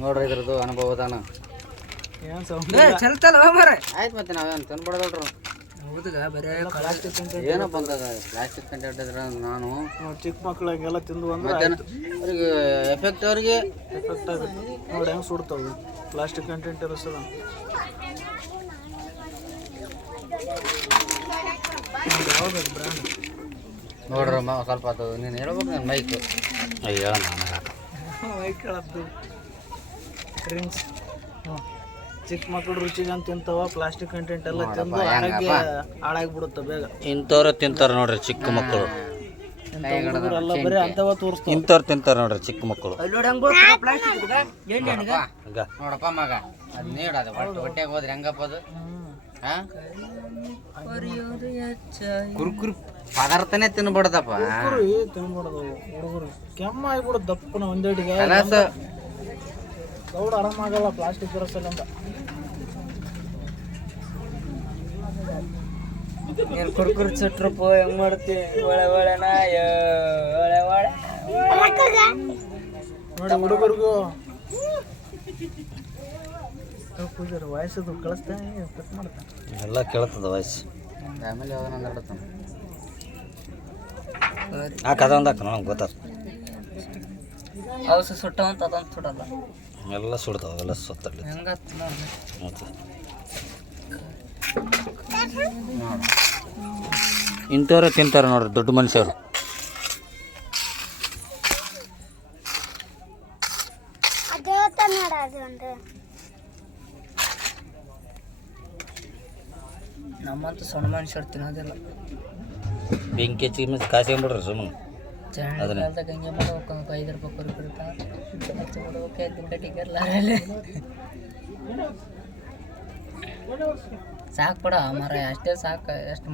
ನೋಡ್ರಿ ಇದ್ರದ್ದು ಅನುಭವದಾನ ಆಯ್ತು ಮತ್ತೆ ನಾವೇನು ತಂದ್ಬಿಡೋದ್ರಿ ಏನೋ ಬಂದದ ಪ್ಲಾಸ್ಟಿಕ್ ಕಂಟೆಂಟ್ ಇದ್ರೆ ನಾನು ಚಿಕ್ಕ ಮಕ್ಳಿಗೆಲ್ಲ ತಿಂದು ಅಂದ್ರೆ ಅವ್ರಿಗೆ ಎಫೆಕ್ಟ್ ಅವ್ರಿಗೆ ಎಫೆಕ್ಟ್ ಆಗುತ್ತೆ ನೋಡಿ ಹೆಂಗೆ ಸುಡ್ತಾವೆ ಪ್ಲಾಸ್ಟಿಕ್ ಕಂಟೆಂಟ್ ಇರೋಸದ ಯಾವ್ದು ಬ್ರ್ಯಾಂಡ್ ನೋಡ್ರಿ ಸ್ವಲ್ಪ ಅದು ನೀನು ಹೇಳ್ಬೇಕು ನಾನು ಮೈಕ್ ಹೇಳ ಮೈಕ್ ಹೇಳದ್ದು ಡ್ರಿಂಕ್ಸ್ ಚಿಕ್ಕ ಮಕ್ಕಳು ರುಚಿಗೆ ಅಂತ ತಿಂತಾವ ಪ್ಲಾಸ್ಟಿಕ್ ಕಂಟೆಂಟ್ ಎಲ್ಲ ತಿಂದು ಆರೋಗ್ಯ ಹಾಳಾಗ್ಬಿಡುತ್ತೆ ಬೇಗ ಇಂಥವ್ರು ತಿಂತಾರೆ ನೋಡ್ರಿ ಚಿಕ್ಕ ಮಕ್ಕಳು ಎಲ್ಲ ಬರೀ ಅಂತವ ತೋರಿಸ್ತಾವ ಇಂಥವ್ರು ತಿಂತಾರೆ ನೋಡ್ರಿ ಚಿಕ್ಕ ಮಕ್ಕಳು ನೋಡಪ್ಪ ಮಗ ಅದು ನೀಡೋದು ಹೊಟ್ಟೆಗೆ ಹೋದ್ರೆ ಹೆಂಗಪ್ಪ ಅದು ಕುರ್ಕುರಿ ಪದಾರ್ಥನೇ ತಿನ್ಬಿಡದಪ್ಪ ತಿನ್ಬಿಡೋದು ಹುಡುಗರು ಕೆಮ್ಮ ಆಗ್ಬಿಡೋದು ದಪ್ಪನ ಒಂದೇಟಿಗೆ ದೌಡ್ ಆರಾಮಾಗಲ್ಲ ಪ್ಲಾಸ್ಟಿಕ್ ಇರೋಸಲಿಂದ ಏನು ಕುರ್ಕುರಿ ಸುಟ್ರಪ್ಪ ಹೆಂಗ್ ಮಾಡ್ತೀವಿ ಒಳೆ ಒಳೆನ ಒಳೆ ಒಳೆ ನೋಡಿ ಹುಡುಗರಿಗೂ ಪೂಜಾರ ವಯಸ್ಸದು ಕಳಿಸ್ತಾನೆ ಕಟ್ ಮಾಡ್ತಾನೆ ಎಲ್ಲ ಕೇಳ್ತದ ವಯಸ್ಸು ಆಮೇಲೆ ಯಾವಾಗ ಆಡ್ತಾನೆ ಅದೊಂದು ಹಾಕ ನನಗೆ ಗೊತ್ತಾಗ ಔಷಧ ಸುಟ್ಟವಂತ ಅದೊಂದು ಸುಡಲ್ಲ ಎಲ್ಲ ಸುಡ್ತಾವ ಎಲ್ಲ ಸುತ್ತಲ್ಲಿ ಹೆಂಗತ್ ನೋಡಿ ಇಂಥವ್ರೆ ತಿಂತಾರೆ ನೋಡ್ರಿ ದೊಡ್ಡ ಮನುಷ್ಯರು ನಮ್ಮಂತೂ ಸಣ್ಣ ಮನುಷ್ಯರು ತಿನ್ನೋದಿಲ್ಲ ಬೆಂಕಿ ಹಚ್ಚಿ ಮತ್ತೆ ಕಾಸ್ಕೊಂಬಿಡ್ರಿ ಸುಮ್ಮನೆ ಕಾಲದಾಗ ಹಂಗೆ ಮಾಡ್ಬೇಕು 5 ರೂಪಾಯಿ ಕುರ್ಕುರಿ ಹಚ್ಚಿ ಬಿಡ್ಬೇಕು ತಿಂಗಟಿಗೆಲ್ಲ ಸಾಕು ಬಿಡ ಮರ ಅಷ್ಟೇ ಸಾಕು ಎಷ್ಟು